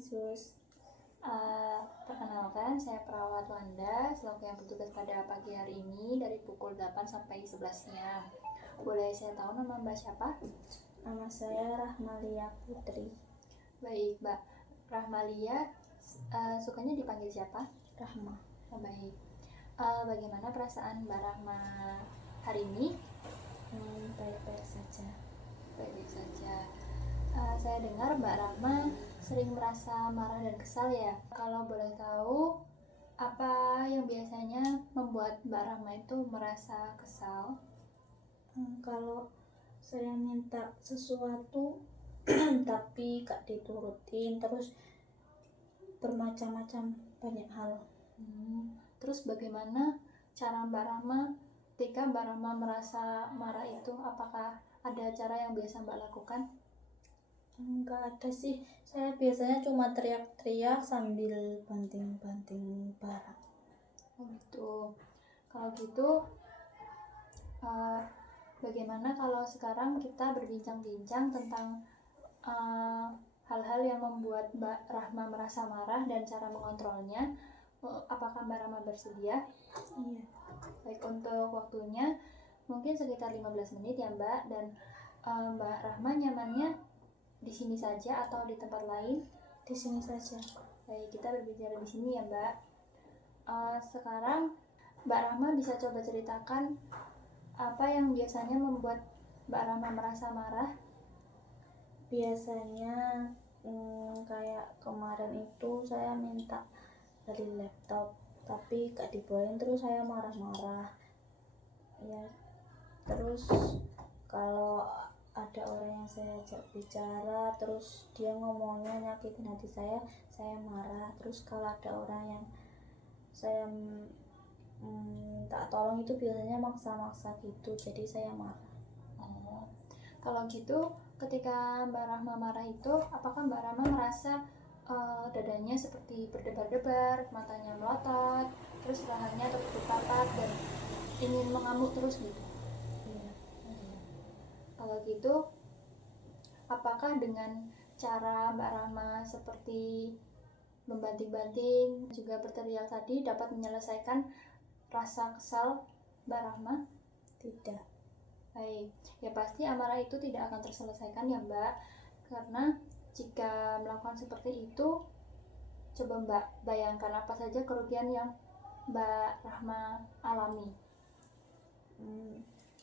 Sus. Perkenalkan, saya perawat Wanda, selaku yang bertugas pada pagi hari ini dari pukul 8 sampai 11 siang. Boleh saya tahu nama Mbak siapa? Nama saya Rahmalia Putri. Baik, Mbak Rahmalia, sukanya dipanggil siapa? Rahma. Oh, baik. Bagaimana perasaan Mbak Rahma hari ini? Baik-baik saja. Baik-baik saja. Saya dengar Mbak Rahma sering merasa marah dan kesal ya. Kalau boleh tahu, apa yang biasanya membuat Mbak Rahma itu merasa kesal? Kalau saya minta sesuatu tapi gak diturutin, terus bermacam-macam banyak hal. Terus bagaimana cara Mbak Rahma ketika Mbak Rahma merasa marah itu? Apakah ada cara yang biasa Mbak lakukan? Enggak ada sih, saya biasanya cuma teriak-teriak sambil banting-banting barang. Oh gitu. Kalau gitu, bagaimana kalau sekarang kita berbincang-bincang tentang hal-hal yang membuat Mbak Rahma merasa marah dan cara mengontrolnya? Apakah Mbak Rahma bersedia? Iya. Baik, untuk waktunya mungkin sekitar 15 menit ya Mbak. Dan Mbak Rahma nyamannya di sini saja atau di tempat lain? Di sini saja. Baik, kita berbicara di sini ya Mbak. Sekarang Mbak Rahma bisa coba ceritakan apa yang biasanya membuat Mbak Rahma merasa marah? Biasanya kayak kemarin itu saya minta dari laptop tapi gak dibawain, terus saya marah-marah ya. Terus kalau ada orang yang saya ajak bicara terus dia ngomongnya nyakitin hati saya marah. Terus kalau ada orang yang saya minta tolong itu biasanya maksa-maksa gitu, jadi saya marah. Kalau gitu, ketika Mbak Rahma marah itu, apakah Mbak Rahma merasa dadanya seperti berdebar-debar, matanya melotot, terus rahangnya tertutup rapat dan ingin mengamuk terus gitu? Iya. Kalau gitu, apakah dengan cara Mbak Rahma seperti membanting-banting juga berteriak tadi dapat menyelesaikan rasa kesal Mbak Rahma? Tidak. Baik, ya pasti amarah itu tidak akan terselesaikan ya Mbak, karena jika melakukan seperti itu, coba Mbak bayangkan apa saja kerugian yang Mbak Rahma alami.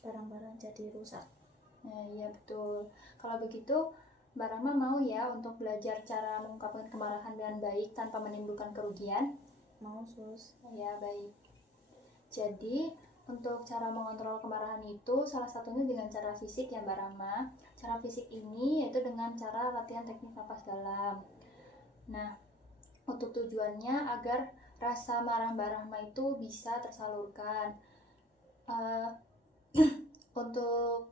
Barang-barang jadi rusak. Nah, iya betul. Kalau begitu, Mbak Rahma mau ya untuk belajar cara mengungkapkan kemarahan dengan baik tanpa menimbulkan kerugian? Mau, Sus. Ya, baik. Jadi, untuk cara mengontrol kemarahan itu salah satunya dengan cara fisik ya Mbak Rahma. Cara fisik ini yaitu dengan cara latihan teknik napas dalam. Nah, untuk tujuannya agar rasa marah Mbak Rahma itu bisa tersalurkan. Untuk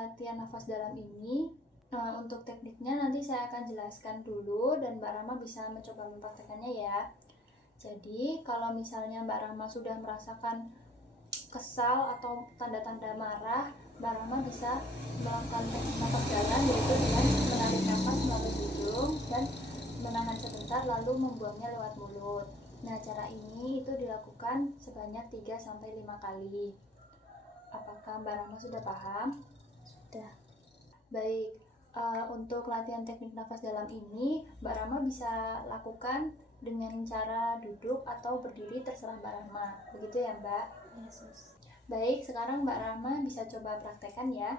latihan nafas dalam ini, untuk tekniknya nanti saya akan jelaskan dulu dan Mbak Rahma bisa mencoba mempraktekannya ya. Jadi kalau misalnya Mbak Rahma sudah merasakan kesal atau tanda-tanda marah, Mbak Rahma bisa melakukan teknik nafas dalam, yaitu dengan menarik nafas melalui hidung dan menahan sebentar lalu membuangnya lewat mulut. Nah, cara ini itu dilakukan sebanyak 3-5 kali. Apakah Mbak Rahma sudah paham? Sudah. Baik, untuk latihan teknik nafas dalam ini Mbak Rahma bisa lakukan dengan cara duduk atau berdiri, terserah Mbak Rahma. Begitu ya Mbak? Yesus. Baik, sekarang Mbak Rahma bisa coba praktekkan ya.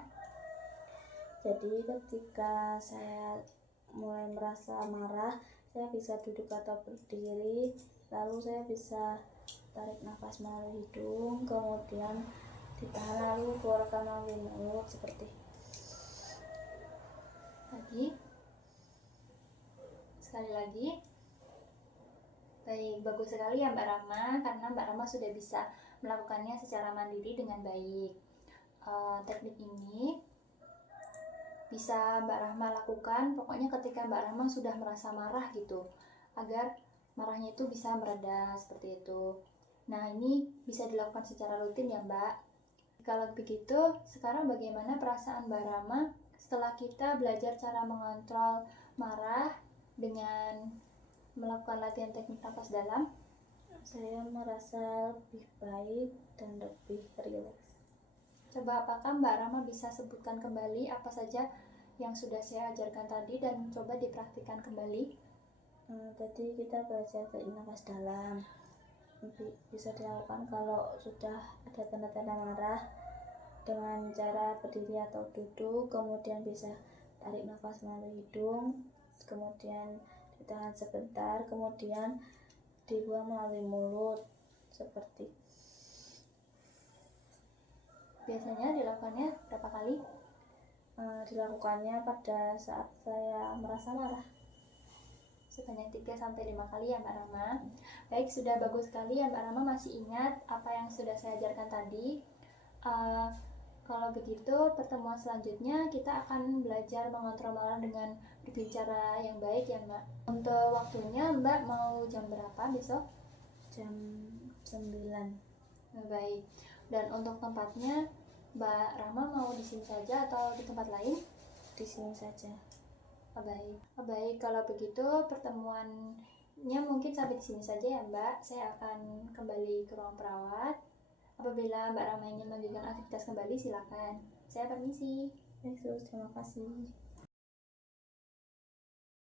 Jadi ketika saya mulai merasa marah, saya bisa duduk atau berdiri, lalu saya bisa tarik nafas melalui hidung, kemudian ditahan lalu keluarkan melalui mulut seperti lagi. Sekali lagi. Baik, bagus sekali ya Mbak Rahma, karena Mbak Rahma sudah bisa melakukannya secara mandiri dengan baik. Teknik ini bisa Mbak Rahma lakukan pokoknya ketika Mbak Rahma sudah merasa marah gitu, agar marahnya itu bisa mereda seperti itu. Nah, ini bisa dilakukan secara rutin ya Mbak. Kalau begitu, sekarang bagaimana perasaan Mbak Rahma setelah kita belajar cara mengontrol marah dengan melakukan latihan teknik napas dalam? Saya merasa lebih baik dan lebih rileks. Coba apakah Mbak Rama bisa sebutkan kembali apa saja yang sudah saya ajarkan tadi dan coba dipraktikkan kembali? Tadi kita belajar teknik napas dalam. Bisa dilakukan kalau sudah ada tanda-tanda marah dengan cara berdiri atau duduk, kemudian bisa tarik nafas melalui hidung, kemudian ditahan sebentar, kemudian dibuang melalui mulut seperti. Biasanya dilakukannya berapa kali? Dilakukannya pada saat saya merasa marah. Sebanyak 3-5 kali ya Mbak Rama. Baik, sudah bagus sekali ya Mbak Rama masih ingat apa yang sudah saya ajarkan tadi. Kalau begitu, pertemuan selanjutnya kita akan belajar mengontrol marah dengan berbicara yang baik ya Mbak. Untuk waktunya Mbak mau jam berapa besok? Jam 9. Baik. Dan untuk tempatnya Mbak Rama mau di sini saja atau di tempat lain? Di sini saja. Baik, kalau begitu pertemuannya mungkin sampai di sini saja ya Mbak. Saya akan kembali ke ruang perawat. Apabila Mbak Rama ingin melanjutkan aktivitas kembali, silakan. Saya permisi. Baik, terima kasih.